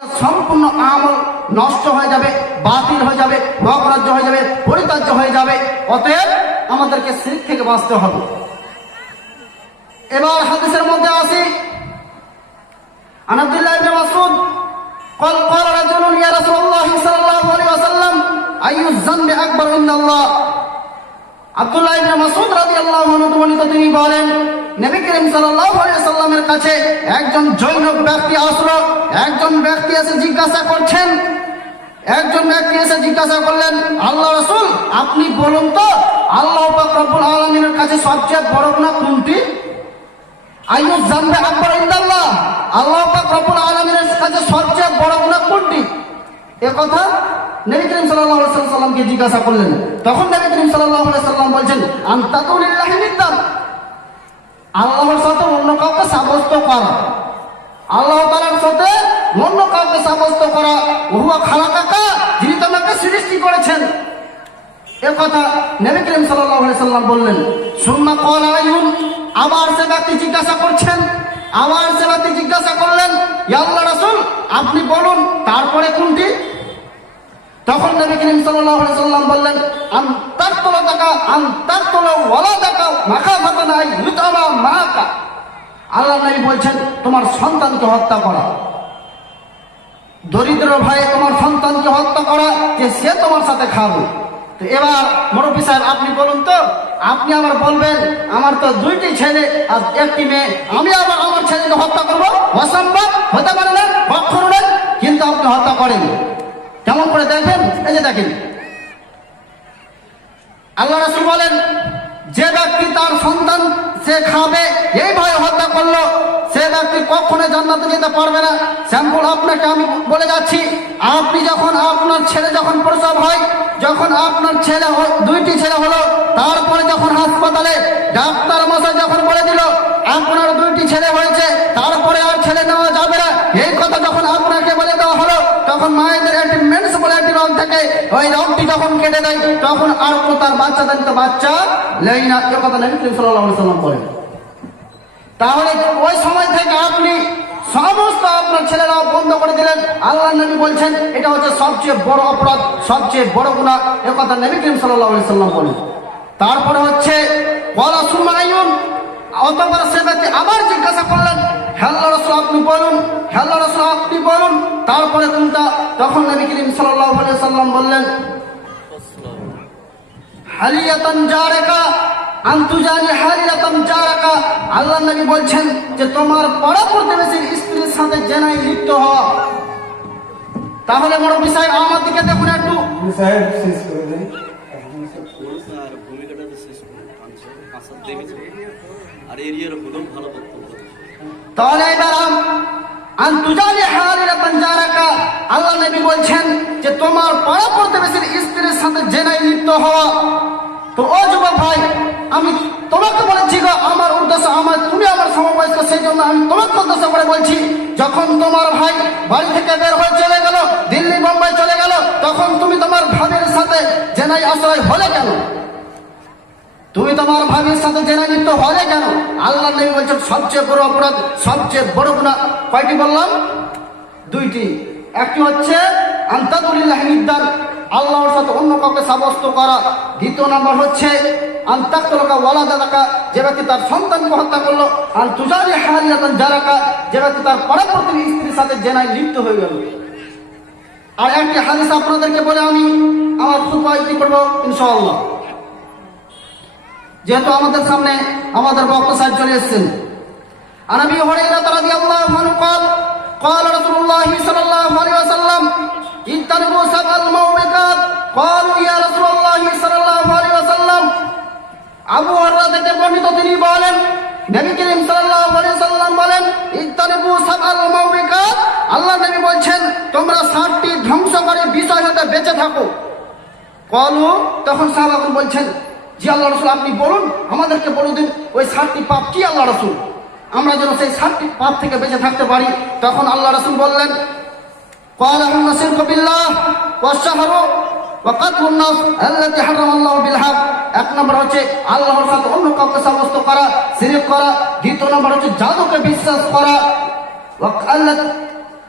সম্পূর্ণ আমল নষ্ট হয়ে যাবে বাতিল হয়ে যাবে অগ্রাহ্য হয়ে যাবে পরিত্যাজ্য হয়ে যাবে অতএব আমাদেরকে শিখ থেকে বাঁচতে হবে এবার হাদিসের মধ্যে আসি عن عبد الله بن مسعود قال قال رجل يا رسول الله صلى الله عليه وسلم أي الذنب أكبر عند الله আব্দুল্লাহ ইবনে মাসউদ রাদিয়াল্লাহু আনহু বর্ণিত তিনি বলেন নবী করিম সাল্লামের কাছে একজন জৈনক ব্যক্তি আসলো, একজন ব্যক্তি এসে জিজ্ঞাসা করছেন, একজন ব্যক্তি এসে জিজ্ঞাসা করলেন, আল্লাহ রাসূল, আপনি বলুন তো, আল্লাহ আলামিনের কাছে সবচেয়ে বড় গুনাহ কোনটি? আকবর আল্লাহ আলামিনের কাছে সবচেয়ে বড় গুনাহ কোনটি? এ কথা জিজ্ঞাসা করলেন। তখন নবী করিম আলাইহি সাল্লাম বলছেন আনতাতুলিল্লাহি নিদ্দান আল্লাহর সাথে অন্য কাউকে সাব্যস্ত করা। আল্লাহ তালার সাথে অন্য কাউকে সাব্যস্ত করা। ওহুয়া খালাকাকা যিনি তোমাকে সৃষ্টি করেছেন। এ কথা নবী করিম সাল্লাম বললেন, সুম্মা ক্বালা আইয়ুন। আবার সে ব্যক্তি জিজ্ঞাসা করছেন, আবার সে ব্যক্তি জিজ্ঞাসা করলেন আল্লাহ রাসূল, আপনি বলুন, তারপরে কোনটি? তখন নবী করিম সাল্লাম বললেন আন তাকতুলা তাকা আন তাকতুলা ওয়ালা তাকা মাখাফাতা নাই ইউতাবা মাকা। আল্লাহ নবী বলছেন, তোমার সন্তানকে হত্যা করা। দরিদ্র ভাই তোমার সন্তানকে হত্যা করা, যে সে তোমার সাথে খাবে। তো এবার মুরব্বী সাহেব, আপনি বলুন তো, আপনি আবার বলবেন, আমার তো দুইটি ছেলে, আর একটি মেয়ে, আমি আবার আমার ছেলেকে হত্যা করব? অসম্ভব, হতে পারে না কিন্তু আপনি হত্যা করেন কেমন করে দেখবেন? এই যে দেখেন। আল্লাহ রাসূল বলেন, যে ব্যক্তি তার সন্তান সে খাবে, এই ভয়ে হত্যা করল। সে ব্যক্তি কখনো জান্নাতে যেতে পারবে না। স্যাম্পল আপনাকে আমি বলে যাচ্ছি, আপনি যখন আপনার ছেলে যখন প্রসব হয়, যখন আপনার ছেলে দুইটি ছেলে হলো, তারপরে যখন হাসপাতালে ডাক্তার মশাই যখন বলে দিল, আপনার দুইটি ছেলে হয়েছে, তারপরে আর ছেলে নেওয়া যাবে না। এই কথা যখন আপনাকে বলে দেওয়া হলো, তখন মায়েদের একটি মেন্স বলে একটি রোগ থাকে ওই রোগটি যখন কেটে দেয়, তখন আর তার বাচ্চাদের তো বাচ্চা। লেই না এ কথা সাল্লাল্লাহু আলাইহি সাল্লাম বলেন। তাহলে ওই সময় থেকে আপনি সমস্ত আপনার ছেলেরা বন্ধ করে দিলেন। আল্লাহ নবী বলছেন, এটা হচ্ছে সবচেয়ে বড় অপরাধ, সবচেয়ে বড় গুনাহ। এ কথা নবী করিম আলাইহি সাল্লাম বলেন। তারপরে হচ্ছে, ওয়ালা সুমাইয়ুন অতঃপর সে আবার জিজ্ঞাসা করলেন হ্যাল্লা রসুল আপনি বলুন হ্যাল্লা রসুল আপনি বলুন। তারপরে কোনটা? তখন নবী করিম সাল্লাল্লাহু আলাইহি সাল্লাম বললেন হালিয়াতান জারেকা আন্তুজানি হালিয়াতান জারাকা। আল্লাহ নবী বলছেন যে তোমার পাড়া প্রতিবেশীর স্ত্রীর সাথে জেনাই লিপ্ত হওয়া তাহলে মুরব্বী সাহেব আমার দিকে দেখুন একটু। সাহেব শেষ করে দেন আর ভূমিকাটা শেষ করে পাঁচশো পাঁচশো দেখেছে। আর এরিয়ার ভালো তাহলে এবার বলছেন যে তোমার সাথে লিপ্ত তো ভাই, আমি আমার উদ্দেশ্য, আমার তুমি আমার সেই জন্য আমি উদ্দেশ্য করে বলছি, যখন তোমার ভাই বাড়ি থেকে বের হয়ে চলে গেল, দিল্লি, বোম্বাই চলে গেল, তখন তুমি তোমার ভাবির সাথে জেনাই আশ্রয় হলে কেন? তুমি তোমার ভাবির সাথে জেনে লিপ্ত হলে কেন? আল্লাহ নবী বলছেন, সবচেয়ে বড় অপরাধ, সবচেয়ে বড় গুণা কয়টি বললাম? দুইটি। একটি হচ্ছে আন্তাদুলিল্লাহ নিদান আল্লাহর সাথে অন্য কাউকে সাব্যস্ত করা। দ্বিতীয় নম্বর হচ্ছে আন্তাক্তলকা ওয়ালাদা দাকা যে ব্যক্তি তার সন্তানকে হত্যা করল আর তুজারি হারিয়াতান জারাকা। যে ব্যক্তি তার পরবর্তী স্ত্রীর সাথে জেনায় লিপ্ত হয়ে গেল। আর একটি হাদিস আপনাদেরকে বলে আমি, আমার খুব করব? ইনশাআল্লাহ। যেহেতু আমাদের সামনে আমাদের বক্তা সাহেব চলে এসেছেন عن ابي هريره رضي الله عنه قال قال رسول الله صلى الله عليه وسلم اجتنبوا سبع الموبقات قالوا يا رسول الله صلى الله عليه وسلم আবু হররা থেকে বর্ণিত তিনি বলেন নবী করিম সাল্লাল্লাহু আলাইহি সাল্লাম বলেন ইত্তানিবু সাবাল মাউবিকাত আল্লাহ নবী বলছেন তোমরা সাতটি ধ্বংস করে বিষয় হতে বেঁচে থাকো কলু তখন সাহাবাকুল বলছেন জি আল্লাহ রসুল আপনি বলুন আমাদেরকে বলে দিন ওই সাতটি পাপ কি আল্লাহ রসুল আমরা যেন সেই সাতটি পাপ থেকে বেঁচে থাকতে পারি তখন আল্লাহ রসুল বললেন قال هم الشرك بالله والشهر وقتل الناس التي حرم الله بالحق এক নম্বর হচ্ছে আল্লাহর সাথে অন্য কাউকে সাব্যস্ত করা শিরক করা দ্বিতীয় নম্বর হচ্ছে জাদুকে বিশ্বাস করা ওয়াক- আল্লাহ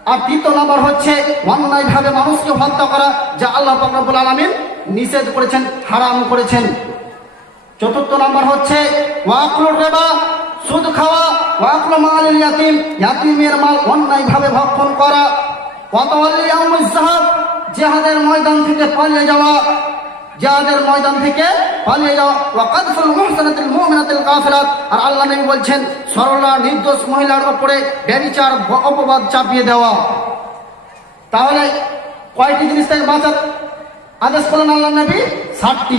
আর তৃতীয় নাম্বার হচ্ছে অন্যায়ভাবে মানুষকে হত্যা করা যা আল্লাহ পাকরাবুল আলমিন নিষেধ করেছেন হারাম করেছেন চতুর্থ নাম্বার হচ্ছে ওয়াকলুর রেবা সুদ খাওয়া ওয়াকল মালিল ইয়াতিম। ইয়াতিমের মাল অন্যায়ভাবে ভক্ষণ করা। যাহাব জিহাদের ময়দান থেকে পালিয়ে যাওয়া। জেহাদের ময়দান থেকে পালিয়ে যাওয়া। ওয়া কাদফুল মুহসানাতিল মুমিনাতিল আর আল্লাহ নবী বলছেন, সরলা নির্দোষ মহিলার উপরে ব্যভিচার অপবাদ চাপিয়ে দেওয়া। তাহলে কয়টি জিনিস থেকে বাঁচার? আদেশ করলেন আল্লাহ নবী, ষাটটি।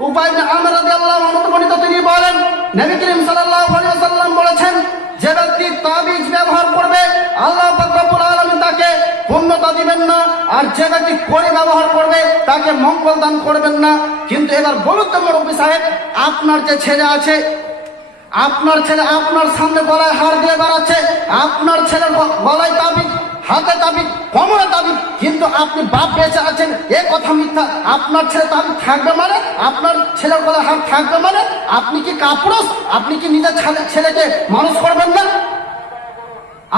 উপায় আমের রাদিয়াল্লাহু আনহু বর্ণিত তিনি বলেন, নবী করিম সাল্লাল্লাহু আলাইহি ওয়াসাল্লাম বলেছেন, যে ব্যক্তি তাবিজ ব্যবহার করবে, আল্লাহ পাক রব্বুল আলামিন তাকে পূর্ণতা দিবেন না, আর যে ব্যক্তি কড়ি ব্যবহার করবে, তাকে মঙ্গল দান করবেন না। কিন্তু এবার বলুন তো মুরব্বী সাহেব, আপনার যে ছেলে আছে, আপনার ছেলে আপনার সামনে গলায় হার দিয়ে বেড়াচ্ছে, আপনার ছেলে গ- গলায় তাবিজ হাতে দাবি কোমরে দাবি, কিন্তু আপনি বাপ বেঁচে আছেন, এ কথা মিথ্যা। আপনার ছেলে তাবিজ থাকবে মানে? আপনার ছেলের গলায় হার থাকবে মানে? আপনি কি কাপুরুষ? আপনি কি নিজের ছেলে ছেলেকে মানুষ করবেন না?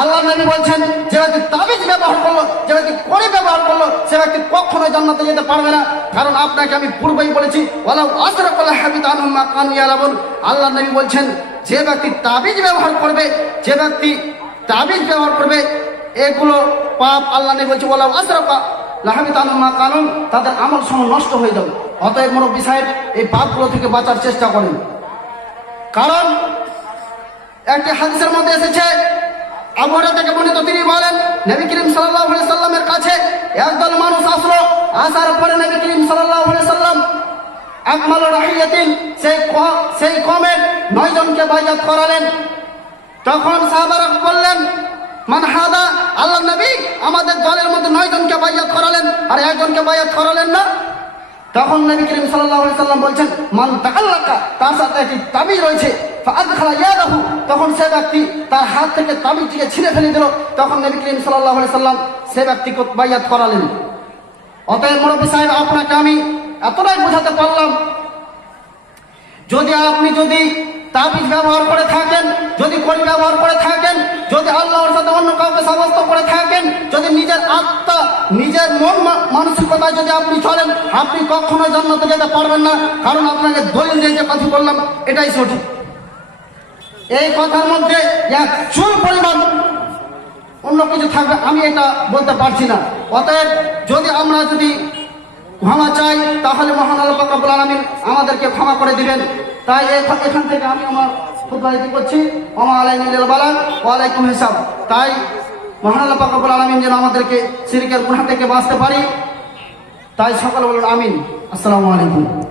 আল্লাহ নবী বলছেন, যে ব্যক্তি তাবিজ ব্যবহার করল, যে ব্যক্তি করে ব্যবহার করল, সে ব্যক্তি কখনোই জান্নাতে যেতে পারবে না। কারণ আপনাকে আমি পূর্বেই বলেছি, ওয়ালাউ আসরাকাল হাবিত আনহুম মা কানু ইয়ালামুন। আল্লাহ নবী বলছেন, যে ব্যক্তি তাবিজ ব্যবহার করবে, যে ব্যক্তি তাবিজ ব্যবহার করবে এগুলো পাপ আল্লাহ নবী বলছে, ওয়ালাউ আসরাকা লাহাবিত আনহুম মা কানুন। তাদের আমল সময় নষ্ট হয়ে যাবে। অতএব মুরব্বী সাহেব, এই পাপগুলো থেকে বাঁচার চেষ্টা করেন। কারণ একটি হাদিসের মধ্যে এসেছে আবহাওয়া থেকে বর্ণিত, তিনি বলেন, নবী করিম আলাইহি সাল্লামের কাছে একদল মানুষ আসলো। আসার পরে নবী করিম আলাইহি সাল্লাম আকমাল রাহিয়াতিন, সেই সেই কমের নয় জনকে বাইয়াত করালেন। তখন সাহাবারা বললেন মান হাদা আল্লাহ নবী, আমাদের দলের মধ্যে নয় জনকে বাইয়াত করালেন, আর একজনকে বাইয়াত করালেন না। তখন নবী করিম আলাইহি সাল্লাম বলছেন, মান তাআল্লাকা তার সাথে একটি তাবিজ রয়েছে। তখন সে ব্যক্তি তার হাত থেকে তাবিজটিকে ছিঁড়ে ফেলে দিল। তখন নবী করিম আলাইহি সাল্লাম সে ব্যক্তিকে বাইয়াত করালেন। অতএব মুরব্বী সাহেব, আপনাকে আমি এতটাই বোঝাতে পারলাম, যদি আপনি যদি তাবিজ ব্যবহার করে থাকেন, যদি কড়ি ব্যবহার করে থাকেন, যদি আল্লাহর সাথে অন্য কাউকে সাব্যস্ত করে থাকেন, যদি নিজের আত্মা, নিজের মন মানসিকতায় যদি আপনি চলেন, আপনি কখনোই জান্নাতে যেতে পারবেন না। কারণ আপনাকে দলিল দিয়ে যে কথা বললাম, এটাই সঠিক। এই কথার মধ্যে এক চুল পরিমাণ অন্য কিছু থাকবে, আমি এটা বলতে পারছি না। অতএব যদি আমরা যদি ক্ষমা চাই, তাহলে মহান আল্লাহ আমাদেরকে ক্ষমা করে দিবেন। তাই এখ- এখান থেকে আমি আমার খুদ্বাইতি করছি। ওমা আলাইকুম বালা ওয়ালাইকুম হিসাব। তাই মহানাল্লা পাকবুল আলমিন যেন আমাদেরকে সিরিকের গুহা থেকে বাঁচতে পারি। তাই সকলে বলুন আমিন। আসসালামু আলাইকুম।